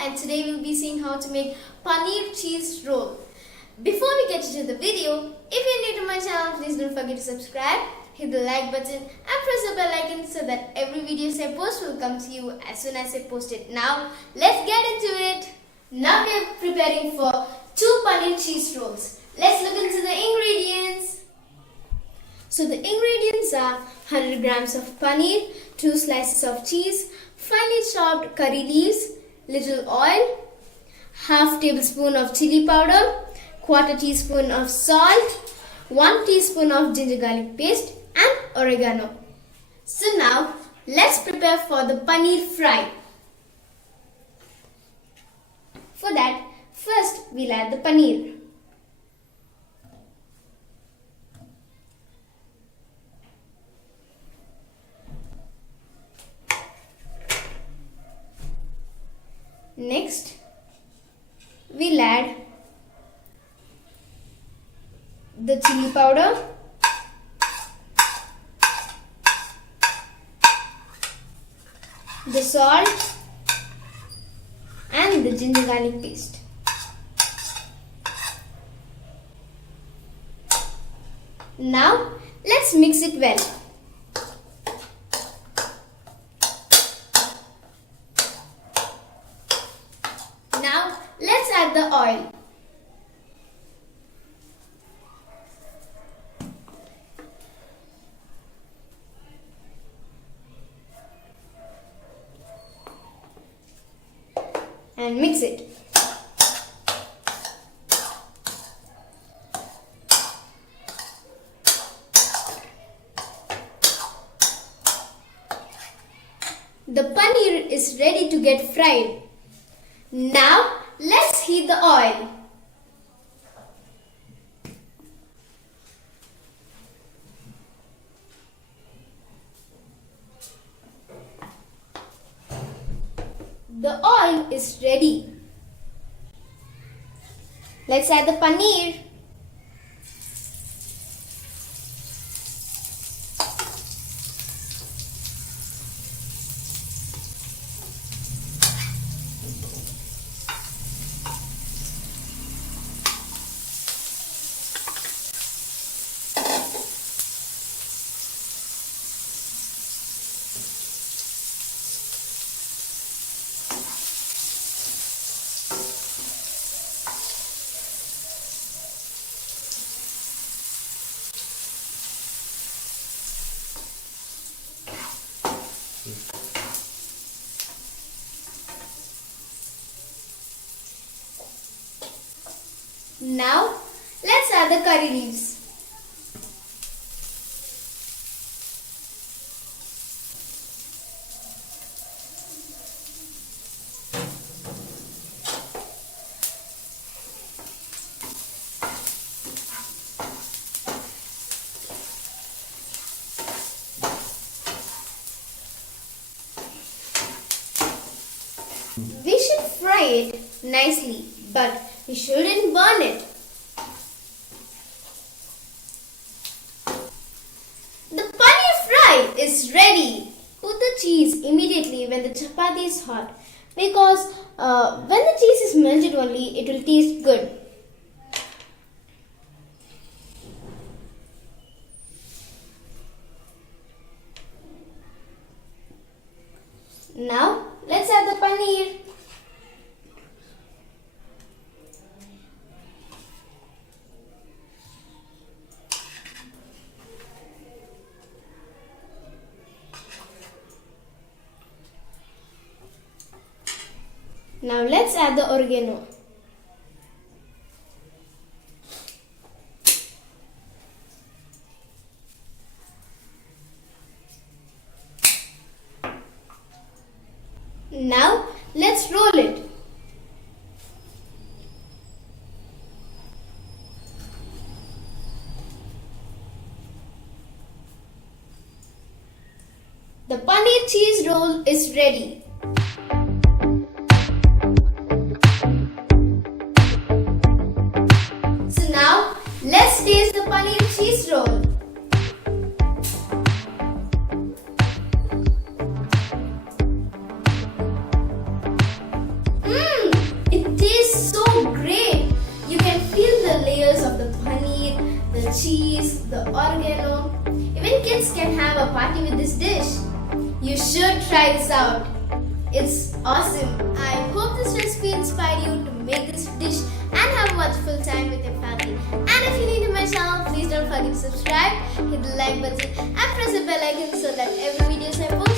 and today we'll be seeing how to make paneer cheese roll. Before we get into the video, if you're new to my channel, please don't forget to subscribe, hit the like button and press the bell icon so that every video I post will come to you as soon as I post it. Now, let's get into it. Now we are preparing for 2 paneer cheese rolls. Let's look into the ingredients. So the ingredients are 100 grams of paneer, 2 slices of cheese, finely chopped curry leaves, little oil, half tablespoon of chili powder, quarter teaspoon of salt, 1 teaspoon of ginger garlic paste and oregano. So now let's prepare for the paneer fry. For that, first we'll add the paneer. Next, we'll add the chili powder, the salt and the ginger garlic paste. Now, let's mix it well. Now, let's add the oil. And mix it. The paneer is ready to get fried. Now, let's heat the oil. The oil is ready. Let's add the paneer. Now, let's add the curry leaves. We should fry it nicely, but we shouldn't burn it. The paneer fry is ready. Put the cheese immediately when the chapati is hot, because when the cheese is melted only, it will taste good. Now, let's add the paneer. Now, let's add the oregano. Now, let's roll it. The paneer cheese roll is ready. So now, let's taste the paneer cheese roll. cheese, the oregano. Even kids can have a party with this dish. You should try this out. It's awesome. I hope this recipe inspired you to make this dish and have a wonderful time with your family. And if you're new to my channel, please don't forget to subscribe, hit the like button and press the bell icon so that every video I post